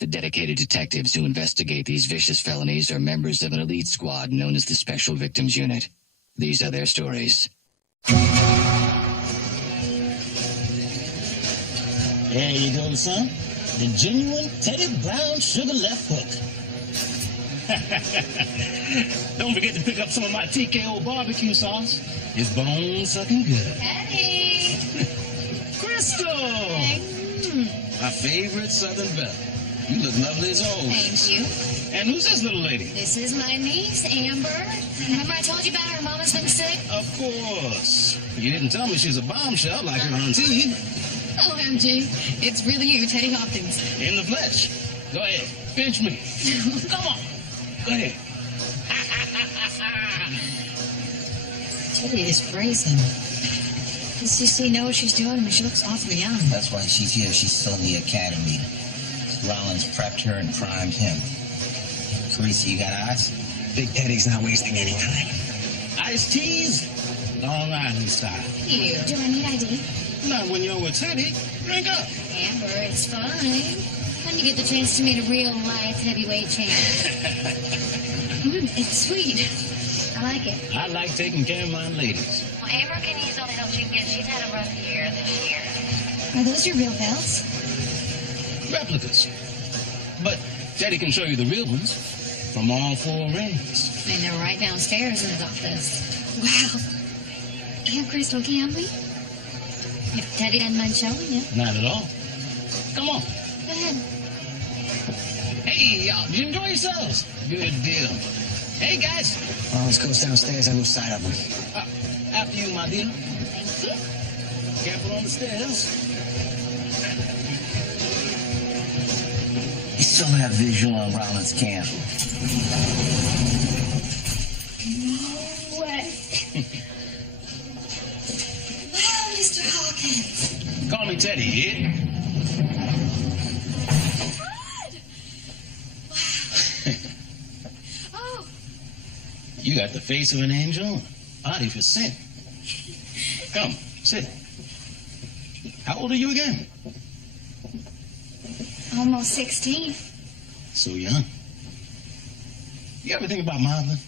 The dedicated detectives who investigate these vicious felonies are members of an elite squad known as the Special Victims Unit. These are their stories. There you go, son. The genuine Teddy Brown sugar left hook. Don't forget to pick up some of my TKO barbecue sauce. It's bone-sucking good. Teddy! Crystal! Hey. My favorite Southern belle. You look lovely as always. Thank you. And who's this little lady? This is my niece, Amber. Remember I told you about her mama's been sick? Of course. You didn't tell me she's a bombshell like her auntie. OMG. It's really you, Teddy Hawkins. In the flesh. Go ahead. Pinch me. Come on. Go ahead. Teddy is crazy. Does CC know what she's doing? I mean, she looks awfully young. That's why she's here. She's still in the academy. Rollins prepped her and primed him. Carissa, you got eyes? Big Teddy's not wasting any time. Iced teas? Long Island style. You. Do I need ID? Not when you're with Teddy. Drink up. Amber, it's fine. When you get the chance to meet a real-life heavyweight champ. It's sweet. I like it. I like taking care of my ladies. Well, Amber can use all the help she can get. She's had a rough year this year. Are those your real belts? Replicas. But Teddy can show you the real ones from all four rings. And they're right downstairs in his office. Wow. Aunt Crystal, can we? If Teddy doesn't mind showing you. Not at all. Come on. Go ahead. Hey, y'all, you enjoy yourselves. Good deal. Hey, guys. Rollins goes downstairs, I lose sight of him. After you, my dear. Thank you. Careful on the stairs. You still have visual on Rollins' camp. No way. Wow, Mr. Hawkins. Call me Teddy, yeah? Oh, You got the face of an angel, body for sin. Come, sit. How old are you again? almost 16. So young. You ever think about modeling?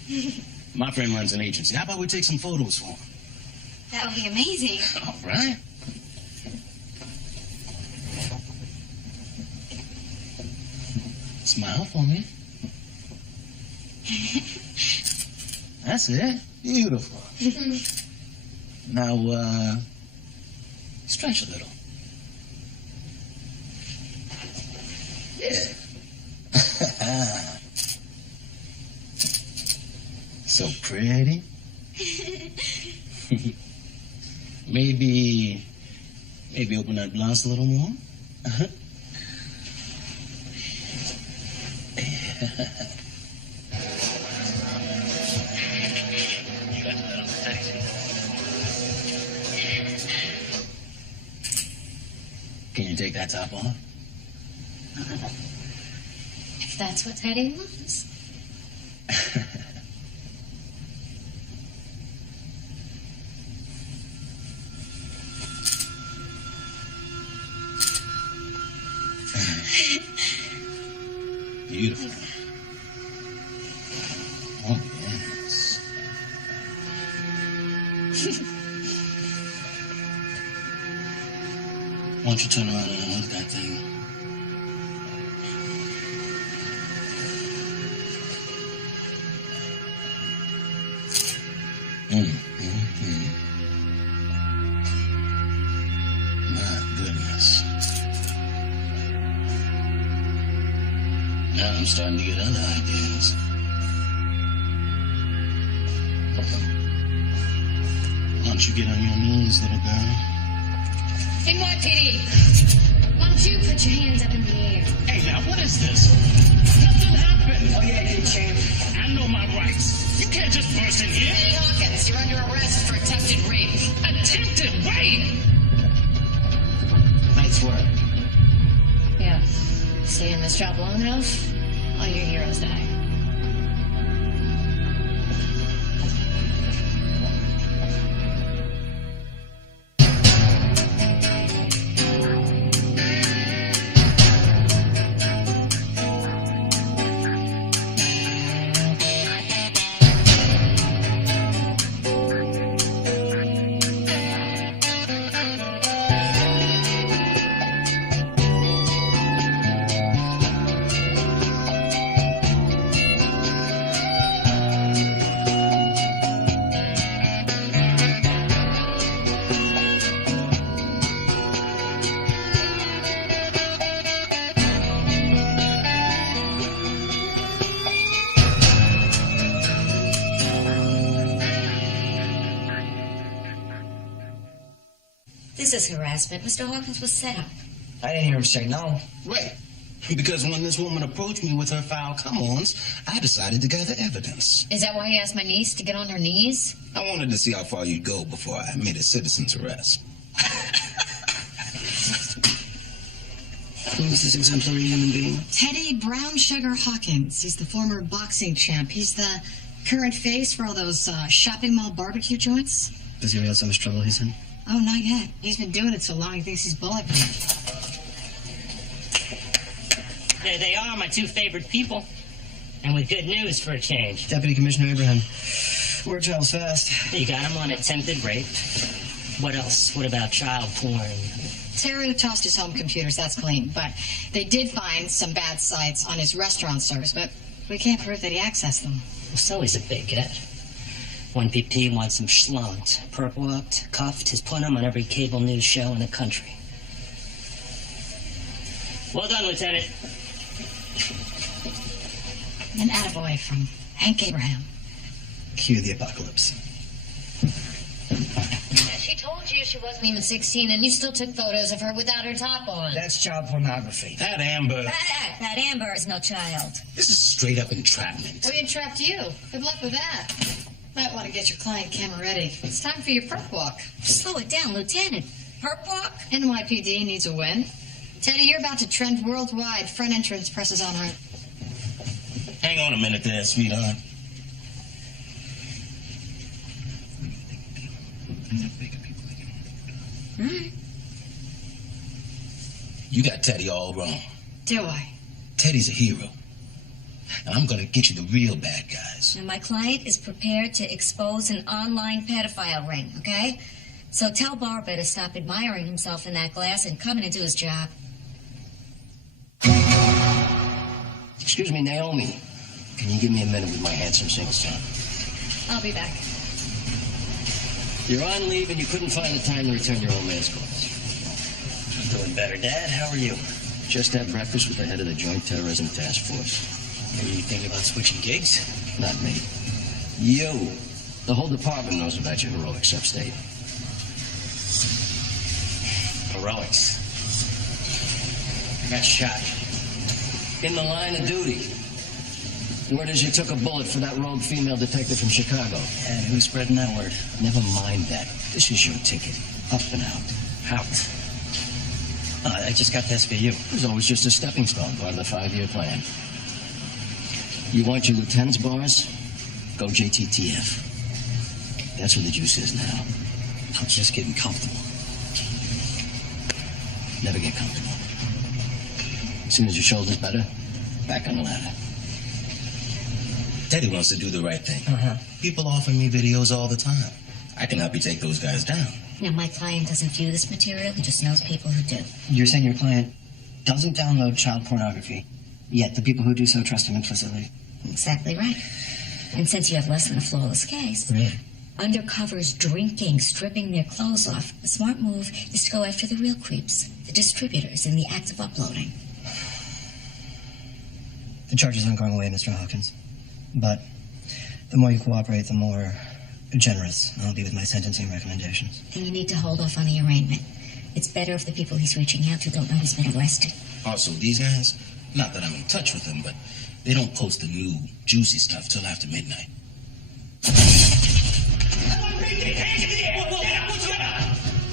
My friend runs an agency. How about we take some photos for him? That would be amazing. All right. Smile for me. That's it. Beautiful. Now, stretch a little. Yeah. So pretty. Maybe open that blouse a little more. Uh-huh. Can you take that top off? If that's what Teddy wants. Beautiful. Oh, yes. Why don't you turn around and look at that thing? My goodness. Now I'm starting to get other ideas. Why don't you get on your knees, little girl? NYPD, why don't you put your hands up in the air? Hey, now, what is this? Nothing happened. Oh, yeah, it did, champ. I know my rights. You can't just burst in here. Teddy Hawkins, you're under arrest for attempted rape. Attempted rape? Nice work. Yeah. See, in this job long enough, all your heroes die. this harassment. Mr. Hawkins was set up. I didn't hear him say no. Right. Because when this woman approached me with her foul come-ons, I decided to gather evidence. Is that why you asked my niece to get on her knees? I wanted to see how far you'd go before I made a citizen's arrest. Who is this exemplary human being? Teddy Brown Sugar Hawkins. He's the former boxing champ. He's the current face for all those shopping mall barbecue joints. Does he realize how much trouble he's in? Oh, not yet. He's been doing it so long he thinks he's bulletproof. There they are, my two favorite people. And with good news for a change. Deputy Commissioner Abraham. Word travels fast. You got him on attempted rape. What else? What about child porn? Teru tossed his home computers, that's clean. But they did find some bad sites on his restaurant service, but we can't prove that he accessed them. Well, so he's a big get. 1PP wants him schlunked, perp-walked, cuffed, has put him on every cable news show in the country. Well done, Lieutenant. An attaboy from Hank Abraham. Cue the apocalypse. She told you she wasn't even 16, and you still took photos of her without her top on. That's child pornography. That Amber. That Amber is no child. This is straight up entrapment. We entrapped you. Good luck with that. Might want to get your client camera ready. It's time for your perp walk. Slow it down, Lieutenant. Perp walk? NYPD needs a win. Teddy, you're about to trend worldwide. Front entrance presses on her. Hang on a minute there, sweetheart. You got Teddy all wrong. Do I? Teddy's a hero. And I'm gonna get you the real bad guys. And my client is prepared to expose an online pedophile ring, okay? So tell Barbara to stop admiring himself in that glass and come in and do his job. Excuse me, Naomi. Can you give me a minute with my handsome single son? I'll be back. You're on leave and you couldn't find the time to return your old man's calls. I'm doing better, Dad. How are you? Just had breakfast with the head of the Joint Terrorism Task Force. Are you thinking about switching gigs? Not me. You. The whole department knows about your heroics upstate. Heroics. I got shot. In the line of duty. The word is you took a bullet for that rogue female detective from Chicago. And who's spreading that word? Never mind that. This is your ticket. Up and out. Out. I just got to SVU. It was always just a stepping stone, part of the 5-year plan. You want your lieutenant's bars? Go JTTF. That's where the juice is now. I'm just getting comfortable. Never get comfortable. As soon as your shoulder's better, back on the ladder. Teddy wants to do the right thing. People offer me videos all the time. I can help you take those guys down. Now, my client doesn't view this material. He just knows people who do. You're saying your client doesn't download child pornography, yet the people who do so trust him implicitly. Exactly right. And since you have less than a flawless case, Really? undercovers drinking, stripping their clothes off, the smart move is to go after the real creeps, the distributors in the act of uploading. The charges aren't going away, Mr. Hawkins. But the more you cooperate, the more generous I'll be with my sentencing recommendations. And you need to hold off on the arraignment. It's better if the people he's reaching out to don't know he's been arrested. Also, these guys, not that I'm in touch with them, but they don't post the new juicy stuff till after midnight.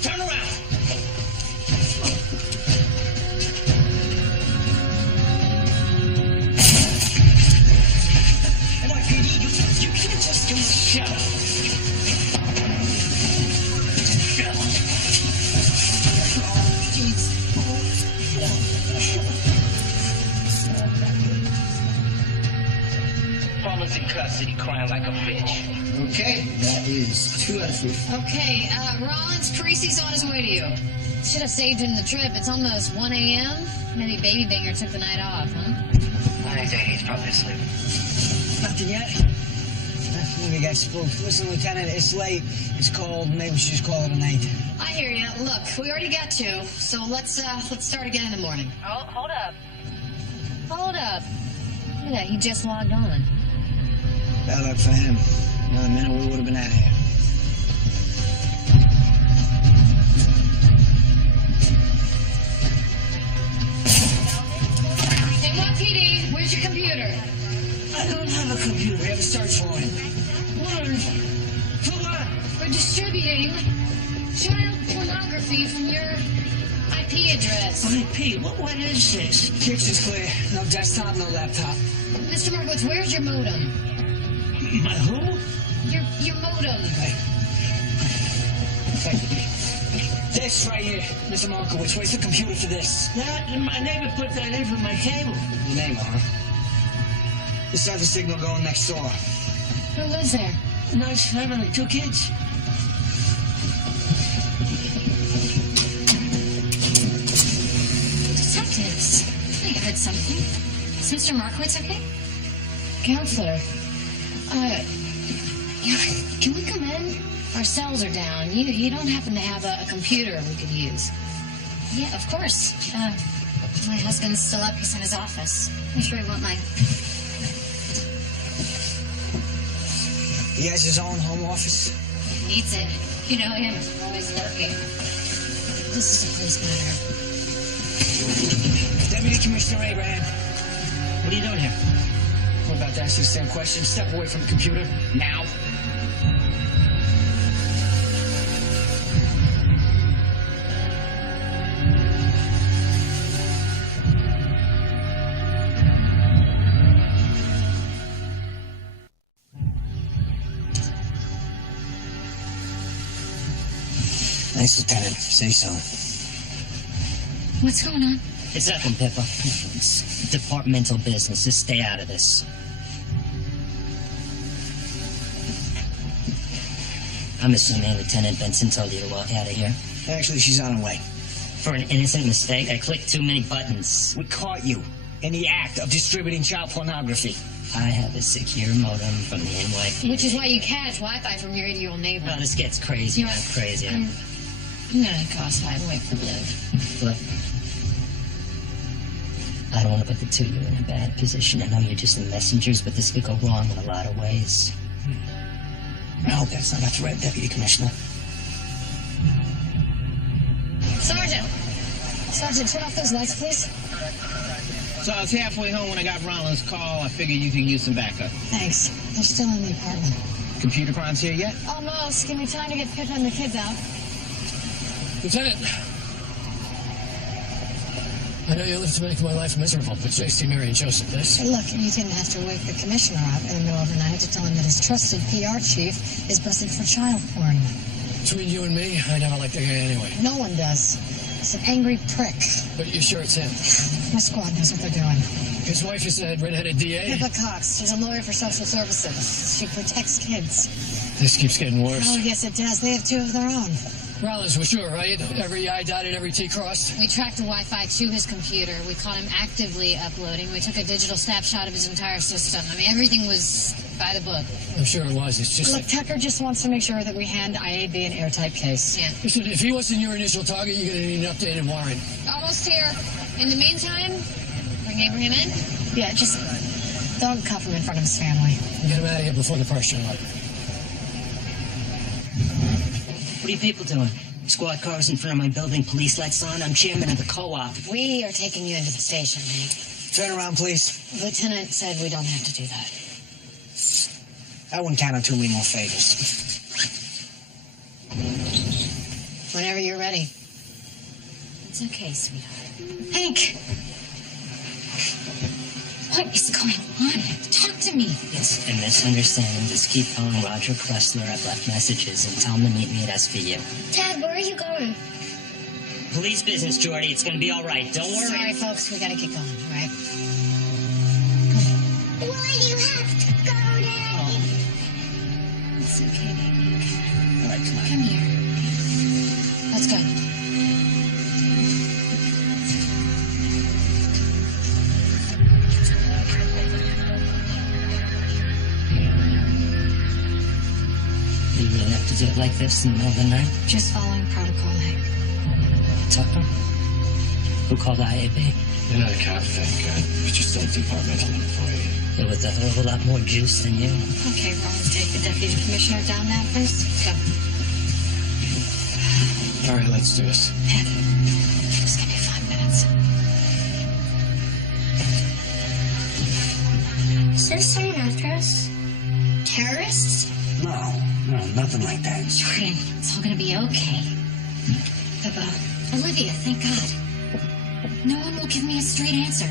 Turn around. NYPD, you can't just do Shut up. Paula's in custody crying like a bitch. Okay, that is 2 out of 3. Okay, Rollins, Parisi's on his way to you. Should have saved him the trip. It's almost 1 a.m. Maybe Baby Banger took the night off, huh? I think he's probably asleep. Nothing yet? Maybe got spooked. Listen, Lieutenant, it's late. It's cold. Maybe we should just call it a night. I hear you. Look, we already got 2, so let's start again in the morning. Oh, hold up. Hold up. Look at that, he just logged on. Bad luck for him. Another minute, we would have been out of here. 911 PD, where's your computer? I don't have a computer. We have a search warrant. Warrant? For what? For distributing child pornography from your IP address. IP? What is this? Kitchen's clear. No desktop, no laptop. Mr. Markowitz, where's your modem? My who? Your modem. This right here, Mr. Markowitz. Where's the computer for this? That, my neighbor put that in for my cable. Your neighbor, huh? This has a signal going next door. Who lives there? A nice family, 2 kids. Detectives. I heard something. Is Mr. Markowitz okay? Counselor. Can we come in? Our cells are down. You don't happen to have a computer we could use? Yeah, of course. My husband's still up. He's in his office. I'm sure he won't mind. He has his own home office. Needs it. You know him. Always working. This is a police matter. Deputy Commissioner Abraham. What are you doing here? We're about to ask you the same question. Step away from the computer. Now. Thanks, Lieutenant. Say so. What's going on? It's nothing, Pippa. It's departmental business. Just stay out of this. I'm assuming Lieutenant Benson told you to walk out of here. Actually, she's on her way. For an innocent mistake, I clicked too many buttons. We caught you in the act of distributing child pornography. I have a secure modem from the NYPD. Which is why you catch Wi-Fi from your 80-year-old neighbor. Oh, this gets crazier You know, and crazier. I'm gonna crossfire and wait for Liv. Look, I don't want to put the two of you in a bad position. I know you're just the messengers, but this could go wrong in a lot of ways. I hope that's not a threat, Deputy Commissioner. Sergeant, turn off those lights, please. So I was halfway home when I got Rollins' call. I figured you could use some backup. Thanks. They're still in the apartment. Computer crimes here yet? Almost. Give me time to get Pippa and the kids out. Lieutenant, I know you live to make my life miserable, but J.C., Mary, and Joseph, this. Hey, look, you didn't have to wake the commissioner up in the middle of the night to tell him that his trusted PR chief is busted for child porn. Between you and me, I never liked the guy anyway. No one does. He's an angry prick. But you sure it's him? My squad knows what they're doing. His wife is that redheaded DA? Pippa Cox. She's a lawyer for social services. She protects kids. This keeps getting worse. Oh, yes, it does. They have 2 of their own. Rollins was sure, right? Every I dotted, every T crossed. We tracked the Wi-Fi to his computer. We caught him actively uploading. We took a digital snapshot of his entire system. I mean, everything was by the book. I'm sure it was. It's just Look, Tucker just wants to make sure that we hand IAB an airtight case. Yeah. Listen, if he wasn't your initial target, you're going to need an updated warrant. Almost here. In the meantime, bring Abraham in. Yeah, just don't cuff him in front of his family. Get him out of here before the pressure up. What are you people doing? Squad cars in front of my building, police lights on. I'm chairman of the co-op. We are taking you into the station, Hank. Turn around, please. Lieutenant said we don't have to do that. I wouldn't count on too many more favors. Whenever you're ready. It's okay, sweetheart. Hank! What is going on? Talk to me. It's a misunderstanding. Just keep calling Roger Kressler. I've left messages and tell him to meet me at SVU. Dad, where are you going? Police business, Jordy. It's going to be all right. Don't worry. Sorry, folks. We gotta keep going, all right? Why do you have to go, Daddy? It's okay, baby. All right, come on. Come here. Let's go. You really have to do it like this in the middle of the night? Just following protocol, Hank. Tucker? Who called IAB? You're not a cop, thank God. You're just a departmental employee. They're with a hell of a lot more juice than you. Okay, Rollins, take the deputy commissioner down now, please. Go. All right, let's do this. Ed, just give me 5 minutes. there someone after us? Terrorists? No, nothing like that. Jordan, it's all gonna be okay. Pippa, Olivia, thank God. No one will give me a straight answer.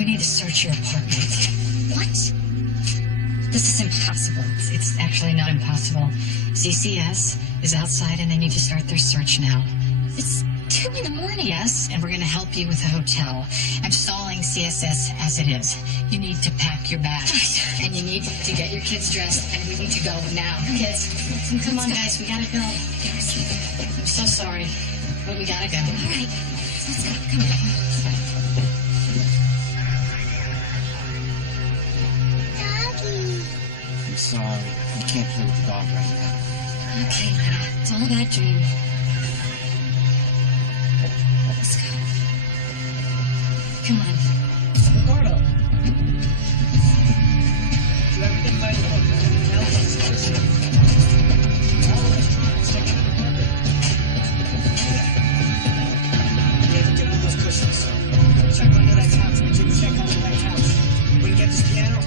we need to search your apartment. What? This is impossible. It's actually not impossible. CCS is outside and they need to start their search now. It's 2 in the morning. Yes, and we're going to help you with the hotel. I'm stalling CSS as it is. You need to pack your bags. And you need to get your kids dressed, and we need to go now. Kids, come on, guys, we gotta go. I'm so sorry, but we gotta go. All right, let's go. Come on. I'm sorry. You can't play with the dog right now. Okay, it's all a bad dream. Let's go. Come on. Gordo. Do everything by the book. Now let's listen. All electronics, check into the carpet. We have to get rid of those cushions. Check under that couch. Make sure you check under that couch. We can get this piano.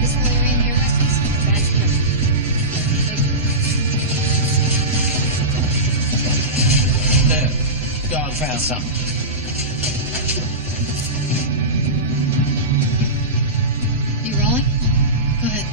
This whole area in here, Westies? That's good. There. Dog found something. You rolling? Go ahead.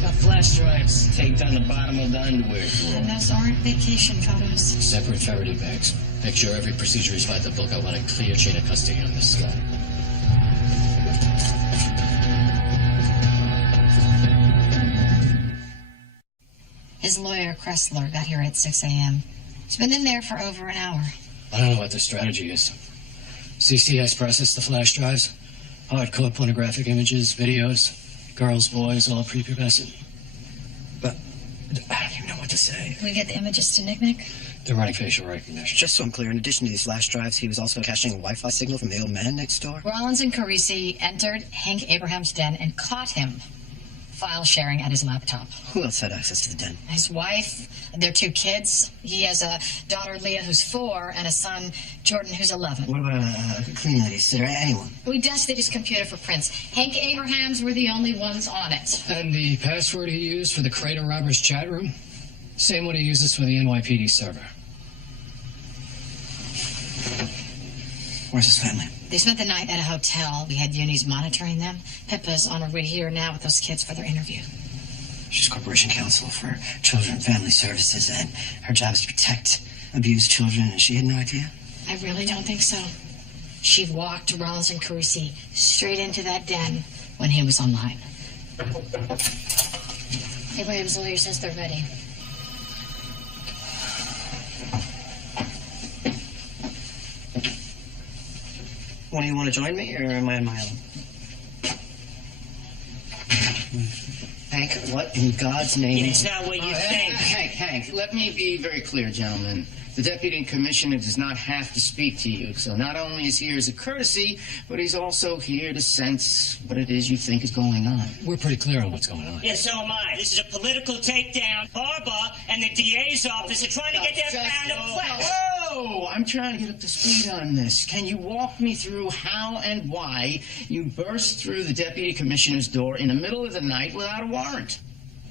Got flash drives taped on the bottom of the underwear drawer. And those aren't vacation photos. Separate Faraday bags. Make sure every procedure is by the book. I want a clear chain of custody on this guy. His lawyer, Kressler, got here at 6 a.m. He's been in there for over an hour. I don't know what the strategy is. CCS processed the flash drives. Hardcore pornographic images, videos, girls, boys, all prepubescent. But I don't even know what to say. Can we get the images to Nick? They're running facial recognition. Just so I'm clear, in addition to these flash drives, he was also caching a Wi-Fi signal from the old man next door? Rollins and Carisi entered Hank Abraham's den and caught him file sharing at his laptop. Who else had access to the den? His wife, their 2 kids. He has a daughter, Leah, who's 4, and a son, Jordan, who's 11. What about a cleaning lady, sitter, anyone? We dusted his computer for prints. Hank Abrahams were the only ones on it. And the password he used for the Crater Robbers chat room? Same one he uses for the NYPD server. Where's his family? They spent the night at a hotel. We had unis monitoring them. Pippa's on her way here now with those kids for their interview. She's Corporation Counsel for Children and Family Services, and her job is to protect abused children, and she had no idea? I really don't think so. She walked Rollins and Carisi straight into that den when he was online. Abraham's lawyer says they're ready. One of you want to join me, or am I on my own? Hank, what in God's name? It's not what you think. Hank, let me be very clear, gentlemen. The deputy commissioner does not have to speak to you, so not only is he here as a courtesy, but he's also here to sense what it is you think is going on. We're pretty clear on what's going on. Yeah, so am I. This is a political takedown. Harbaugh and the DA's office are trying to get their pound of flesh. Whoa! I'm trying to get up to speed on this. Can you walk me through how and why you burst through the deputy commissioner's door in the middle of the night without a warrant?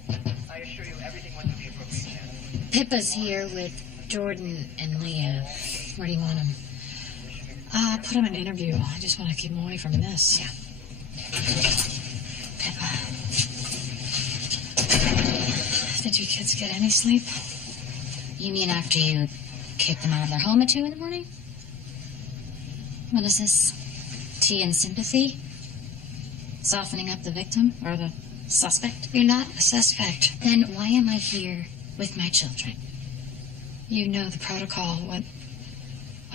I assure you, everything went to the appropriate channel. Pippa's here with Jordan and Leah. Where do you want them? Put him in an interview. I just want to keep him away from this. Yeah. Pippa. Did you kids get any sleep? You mean after you kicked them out of their home at 2 in the morning? What is this? Tea and sympathy? Softening up the victim or the suspect? You're not a suspect. Then why am I here with my children? You know the protocol. When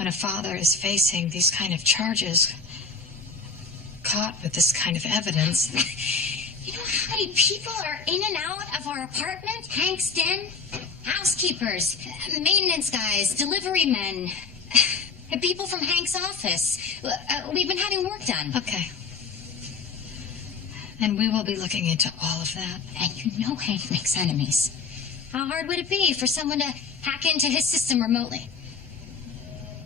a father is facing these kind of charges, caught with this kind of evidence. You know how many people are in and out of our apartment? Hank's den? Housekeepers, maintenance guys, delivery men, people from Hank's office. We've been having work done. Okay. And we will be looking into all of that. And you know Hank makes enemies. How hard would it be for someone to hack into his system remotely?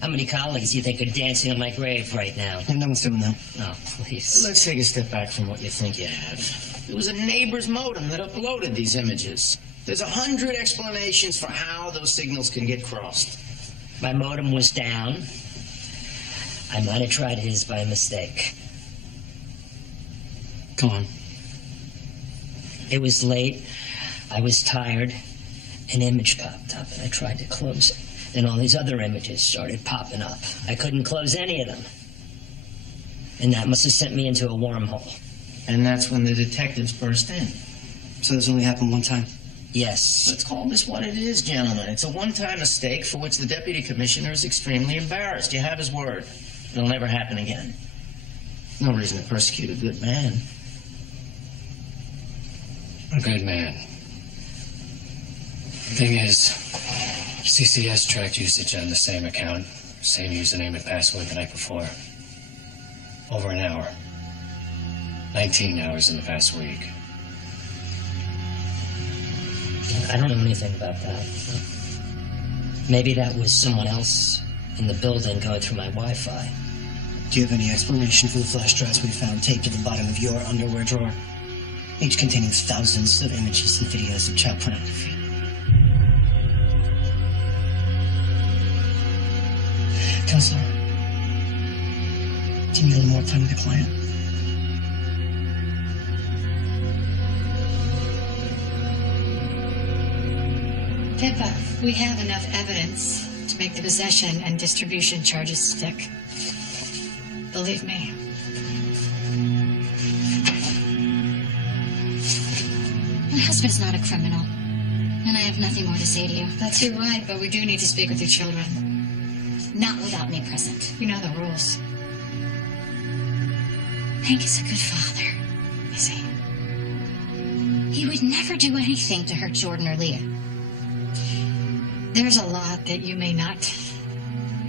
How many colleagues do you think are dancing on my grave right now? Yeah, no one's doing that. Oh, please. Let's take a step back from what you think you have. It was a neighbor's modem that uploaded these images. There's 100 explanations for how those signals can get crossed. My modem was down. I might have tried his by mistake. Go on. It was late. I was tired. An image popped up, and I tried to close it. Then all these other images started popping up. I couldn't close any of them. And that must have sent me into a wormhole. And that's when the detectives burst in. So this only happened one time? Yes. Let's call this what it is, gentlemen. It's a one-time mistake for which the deputy commissioner is extremely embarrassed. You have his word. It'll never happen again. No reason to persecute a good man. A good man. Thing is, CCS tracked usage on the same account, same username and password the night before. Over an hour. 19 hours in the past week. I don't know anything about that. Maybe that was someone else in the building going through my Wi-Fi. Do you have any explanation for the flash drives we found taped to the bottom of your underwear drawer? Each containing thousands of images and videos of child pornography. Counselor, do you need a little more time with the client? Pippa, we have enough evidence to make the possession and distribution charges stick. Believe me. My husband's not a criminal. And I have nothing more to say to you. That's your right, but we do need to speak with your children. Not without me present. You know the rules. Hank is a good father. Is he? He would never do anything to hurt Jordan or Leah. There's a lot that you may not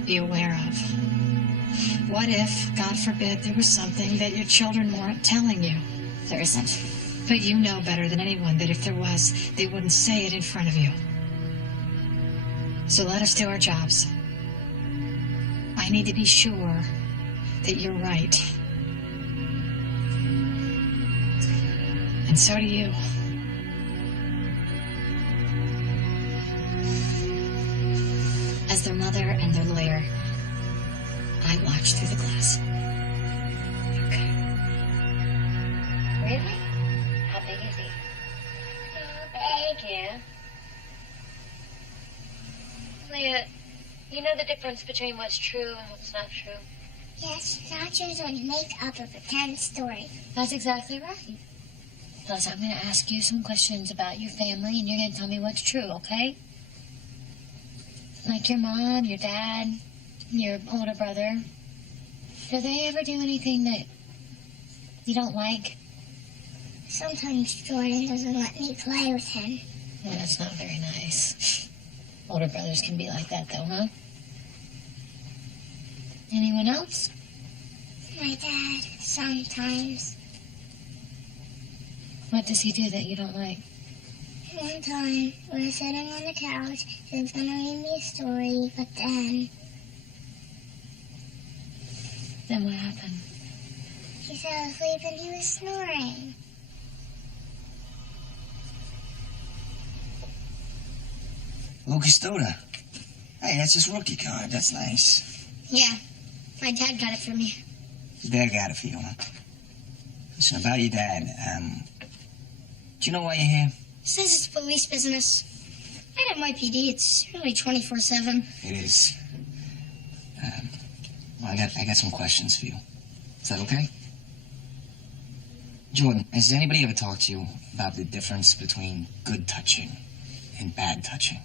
be aware of. What if, God forbid, there was something that your children weren't telling you? There isn't. But you know better than anyone that if there was, they wouldn't say it in front of you. So let us do our jobs. I need to be sure that you're right. And so do you. As their mother and their lawyer, I watch through the glass. Okay. Really? How big is he? Big, yeah. Leah, you know the difference between what's true and what's not true? Yes, not usually make up a pretend story. That's exactly right. Plus, I'm going to ask you some questions about your family, and you're going to tell me what's true, okay? Like your mom, your dad, your older brother. Do they ever do anything that you don't like? Sometimes Jordan doesn't let me play with him. Well, that's not very nice. Older brothers can be like that, though, huh? Anyone else? My dad, sometimes. What does he do that you don't like? One time, we were sitting on the couch. He was going to read me a story, but then Then what happened? he fell asleep and he was snoring. Lucas Stoda. Hey, that's his rookie card. That's nice. Yeah, my dad got it for me. Your dad got it for you, huh? Listen, about your dad, do you know why you're here? Says it's police business. Right at YPD, it's really 24/7. It is. Well, I got some questions for you. Is that okay? Jordan, has anybody ever talked to you about the difference between good touching and bad touching?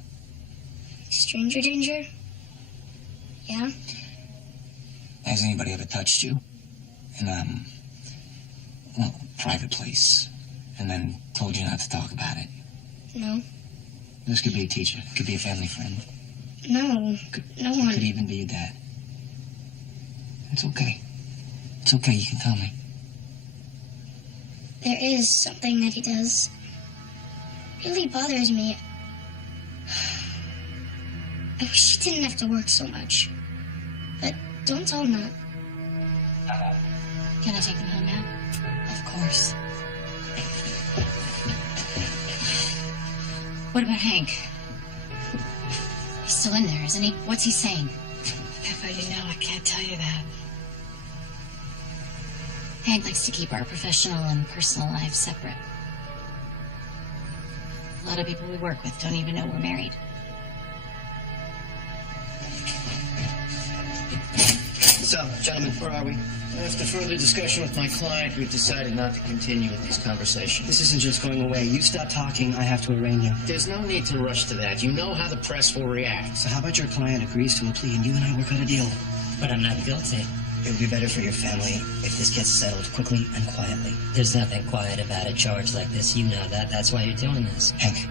Stranger danger? Yeah? Has anybody ever touched you in well, a private place and then told you not to talk about it? No. This could be a teacher. It could be a family friend. No. No one. It could even be your dad. It's okay. It's okay. You can tell me. there is something that he does. It really bothers me. I wish he didn't have to work so much. But don't tell him that. Can I take him home now? Of course. What about Hank? He's still in there, isn't he? What's he saying? If I didn't know, I can't tell you that. Hank likes to keep our professional and personal lives separate. A lot of people we work with don't even know we're married. So, gentlemen, where are we? After further discussion with my client, we've decided not to continue with these conversations. This isn't just going away. You stop talking, I have to arraign you. There's no need to rush to that. You know how the press will react. So how about your client agrees to a plea and you and I work out a deal? But I'm not guilty. It would be better for your family if this gets settled quickly and quietly. There's nothing quiet about a charge like this. You know that. That's why you're doing this. Hank,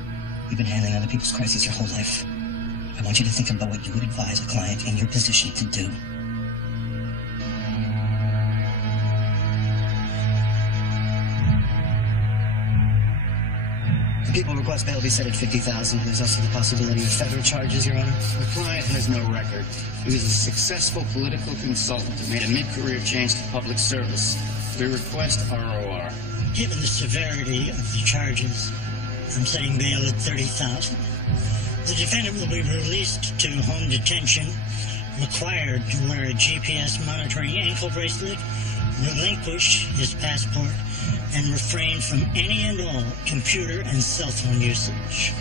you've been handling other people's crises your whole life. I want you to think about what you would advise a client in your position to do. The people request bail be set at $50,000. There's also the possibility of federal charges, Your Honor. The client has no record. He was a successful political consultant who made a mid-career change to public service. We request ROR. Given the severity of the charges, I'm setting bail at $30,000. The defendant will be released to home detention, required to wear a GPS monitoring ankle bracelet, relinquish his passport, and refrain from any and all computer and cell phone usage.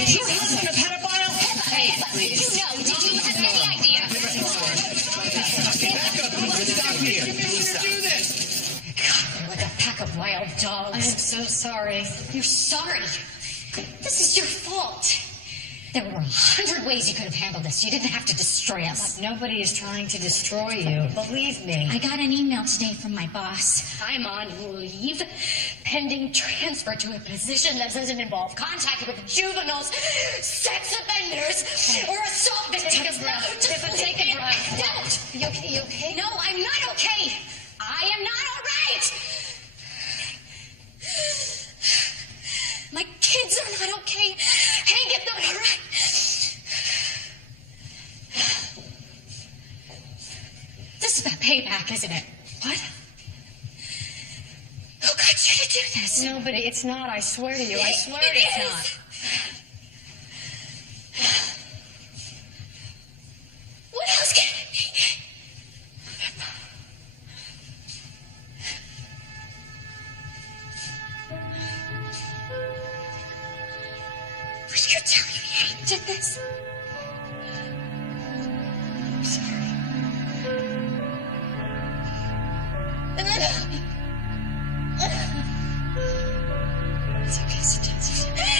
Is your husband a pedophile? Hey, please. No, did you have any idea? Stop here. Do this. God, you're like a pack of wild dogs. I'm so sorry. You're sorry. This is your fault. There were 100 ways you could have handled this. You didn't have to destroy us. But nobody is trying to destroy you. Believe me. I got an email today from my boss. I'm on leave pending transfer to a position that doesn't involve contact with juveniles, sex offenders, or assault victims. Take a breath. Take a breath. Don't. You okay? No, I'm not okay. I am not all right. My kids are not okay. Hank is not all right. This is about payback, isn't it? What? Who got you to do this? Nobody. It's not. I swear to you. I swear It it's is. not. What else can it be? Will you tell me Hank did this? I'm sorry. It's okay. Sit down. Sit down.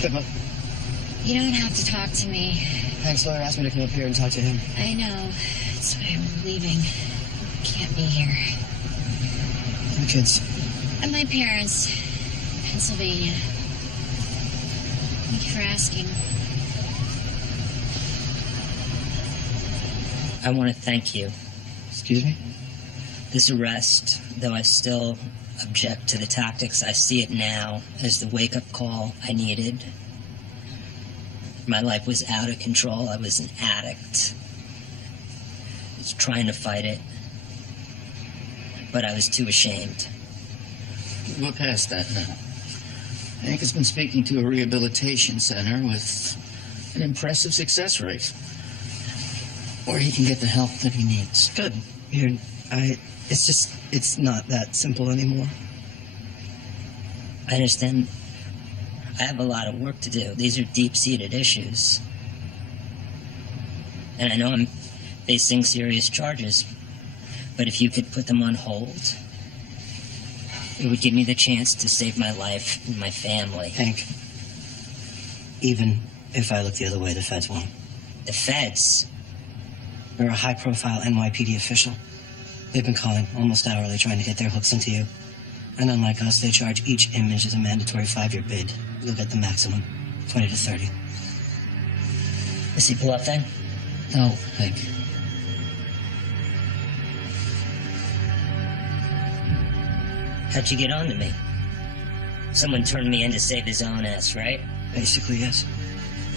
Pippa, You don't have to talk to me. Hank's lawyer asked me to come up here and talk to him. I know. That's why I'm leaving. I can't be here. The kids. And my parents. Pennsylvania. Thank you for asking. I want to thank you. Excuse me? This arrest, though I still object to the tactics, I see it now as the wake-up call I needed. My life was out of control. I was an addict. I was trying to fight it, but I was too ashamed. We're past that now. Hank has been speaking to a rehabilitation center with an impressive success rate, where he can get the help that he needs. Good. Here, it's not that simple anymore. I understand. I have a lot of work to do. These are deep-seated issues. And I know I'm facing serious charges, but if you could put them on hold, it would give me the chance to save my life and my family. Hank, even if I look the other way, the feds won't. The feds? You're a high-profile NYPD official. They've been calling almost hourly trying to get their hooks into you. And unlike us, they charge each image as a mandatory 5-year bid. You'll get the maximum, 20 to 30. Is he bluffing? No, Hank. How'd you get on to me? Someone turned me in to save his own ass, right? Basically, yes.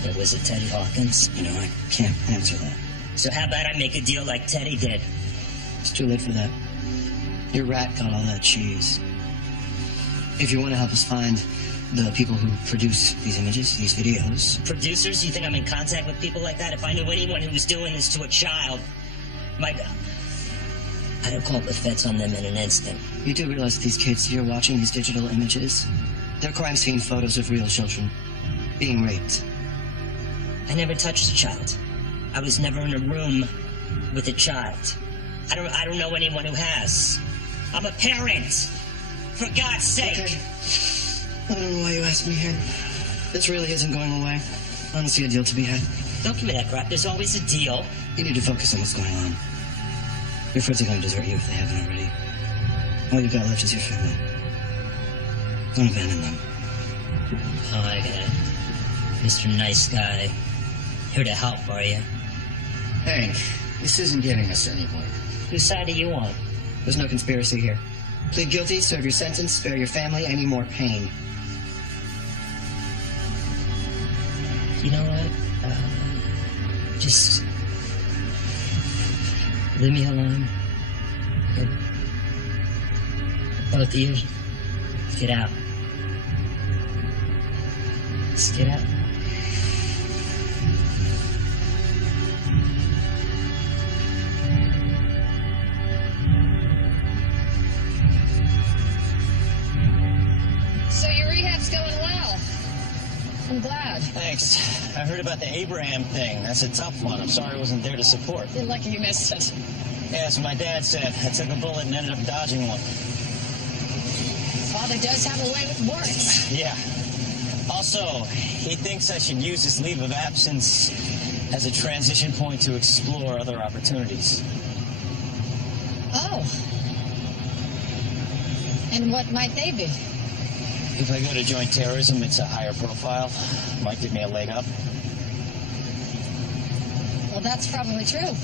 Or was it Teddy Hawkins? You know, I can't answer that. So how about I make a deal like Teddy did? It's too late for that. Your rat got all that cheese. If you want to help us find the people who produce these images, these videos... Producers? You think I'm in contact with people like that? If I knew anyone who was doing this to a child, I'd have called the feds on them in an instant. You do realize these kids you're watching, these digital images, they're crime scene photos of real children being raped. I never touched a child. I was never in a room with a child. I don't know anyone who has. I'm a parent. For God's sake. Okay. I don't know why you asked me here. This really isn't going away. I don't see a deal to be had. Don't give me that crap. There's always a deal. You need to focus on what's going on. Your friends are going to desert you if they haven't already. All you've got left is your family. Don't abandon them. Oh, I get it. Mr. Nice Guy. Here to help, are you? Hank, this isn't getting us anywhere. Whose side are you on? There's no conspiracy here. Plead guilty, serve your sentence, spare your family any more pain. You know what? Just leave me alone. Both of you, get out. Just get out. So your rehab's going well. I'm glad. Thanks. I heard about the Abraham thing. That's a tough one. I'm sorry I wasn't there to support. You're lucky you missed it. Yeah, so my dad said. I took a bullet and ended up dodging one. Father does have a way with words. Yeah. Also, he thinks I should use this leave of absence as a transition point to explore other opportunities. Oh. And what might they be? If I go to join terrorism, it's a higher profile. Might give me a leg up. Well, that's probably true.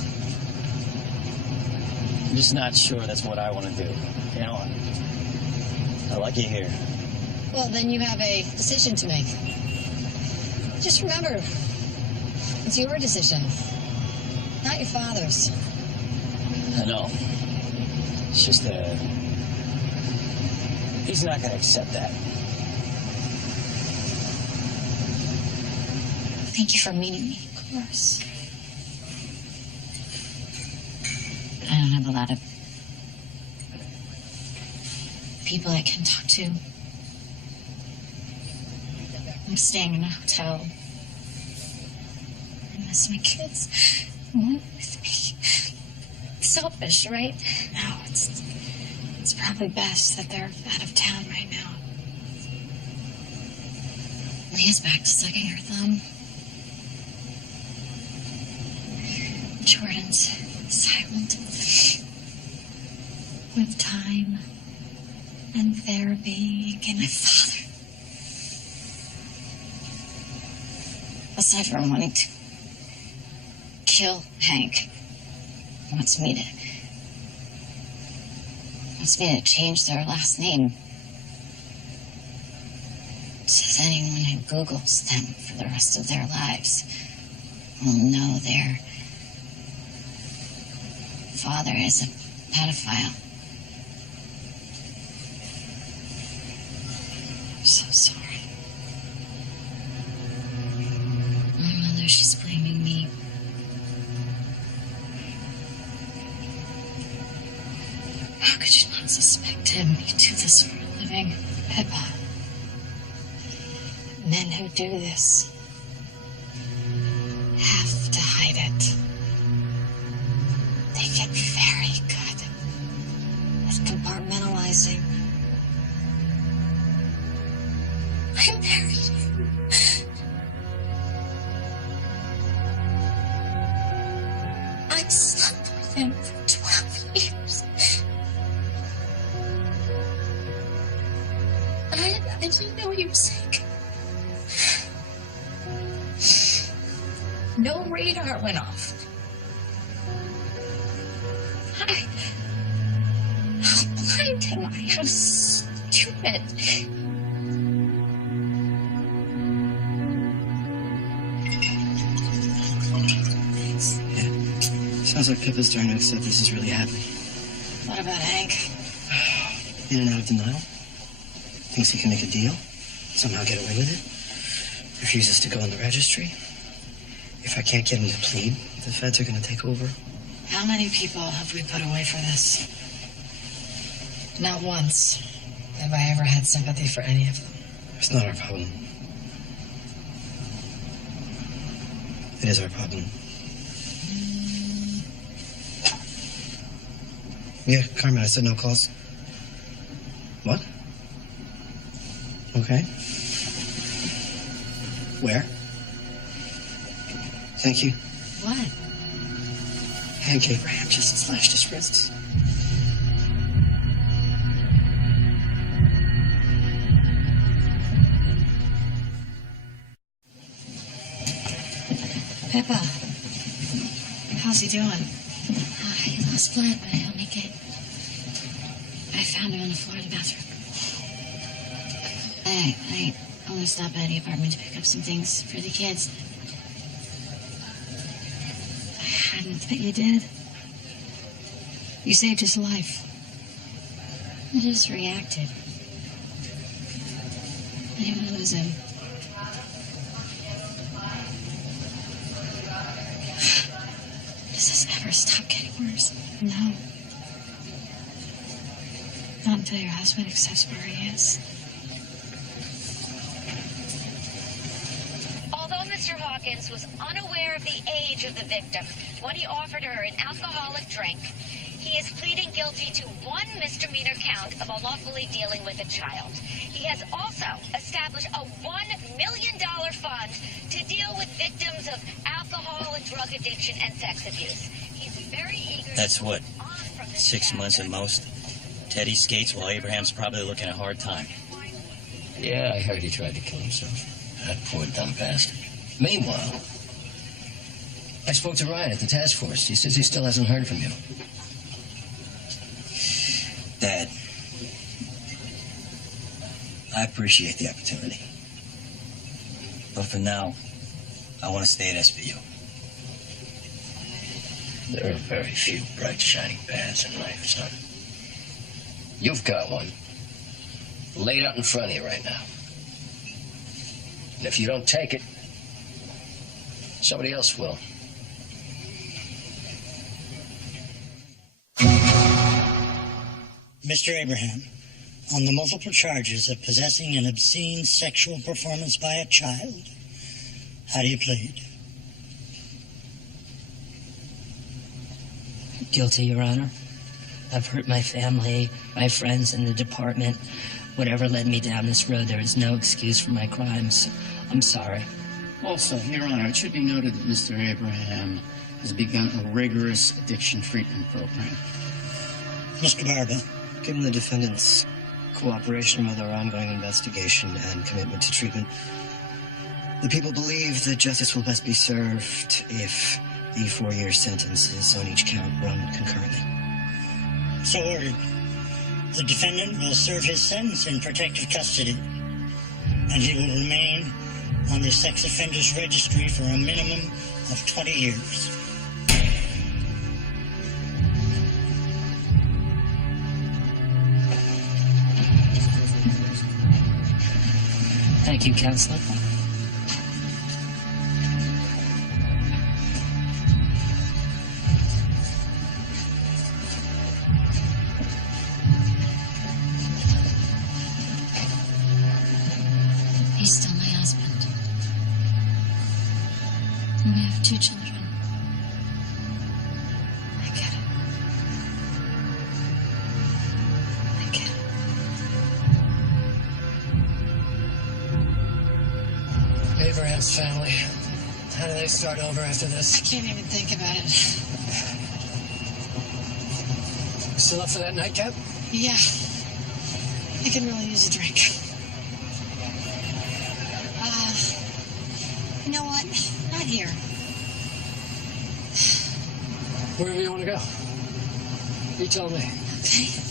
I'm just not sure that's what I want to do. You know, I like you here. Well, then you have a decision to make. Just remember, it's your decision, not your father's. I know. It's just he's not going to accept that. Thank you for meeting me, of course. I don't have a lot of people I can talk to. I'm staying in a hotel. I miss my kids. They want with me. Selfish, right? No, it's probably best that they're out of town right now. Leah's back to sucking her thumb. Jordan's silent. With time and therapy and my father. Aside from wanting to kill Hank, wants me to change their last name. Says anyone who Googles them for the rest of their lives will know their father is a pedophile. I'm so sorry. My mother, she's blaming me. How could you not suspect him? You do this for a living. Pippa. Men who do this have to hide it. They get very good at compartmentalizing. I married him. I slept with him for 12 years. I didn't know you were sick. No radar went off. How blind am I? How stupid. Sounds like Pippa's starting to accept this is really happening. What about Hank? In and out of denial. Thinks he can make a deal. Somehow get away with it. Refuses to go on the registry. If I can't get him to plead, the feds are going to take over. How many people have we put away for this? Not once have I ever had sympathy for any of them. It's not our problem. It is our problem. Yeah, Carmen, I said no calls. What? Okay. Where? Thank you. What? Hank Abraham just slashed his wrists. Pippa, how's he doing? He lost blood, but he'll make it. I found him in the floor of the bathroom. I only stopped by the apartment to pick up some things for the kids. I hadn't, but you did. You saved his life. I just reacted. I didn't want to lose him. Does this ever stop getting worse? No. Not until your husband accepts where he is. Although Mr. Hawkins was unaware of the age of the victim when he offered her an alcoholic drink, he is pleading guilty to one misdemeanor count of unlawfully dealing with a child. He has also established a $1 million fund to deal with victims of alcohol and drug addiction and sex abuse. He's very eager. That's what, 6 months at most? Teddy skates while Abraham's probably looking a hard time. Yeah, I heard he tried to kill himself. That poor dumb bastard. Meanwhile, I spoke to Ryan at the task force. He says he still hasn't heard from you. Dad, I appreciate the opportunity. But for now, I want to stay at SVU. There are very few bright, shining paths in life, son. You've got one laid out in front of you right now. And if you don't take it, somebody else will. Mr. Abraham, on the multiple charges of possessing an obscene sexual performance by a child, how do you plead? Guilty, Your Honor. I've hurt my family, my friends in the department. Whatever led me down this road, there is no excuse for my crimes. I'm sorry. Also, Your Honor, it should be noted that Mr. Abraham has begun a rigorous addiction treatment program. Mr. Barba. Given the defendant's cooperation with our ongoing investigation and commitment to treatment, the people believe that justice will best be served if the 4-year sentences on each count run concurrently. So ordered. The defendant will serve his sentence in protective custody, and he will remain on the sex offenders registry for a minimum of 20 years. Thank you, Counselor. He's still my husband. And we have 2 children. I get it. I get it. Abraham's family. How do they start over after this? I can't even think about it. Still up for that nightcap? Yeah. I could really use a drink. You know what? Not here. Wherever you want to go. You tell me. Okay.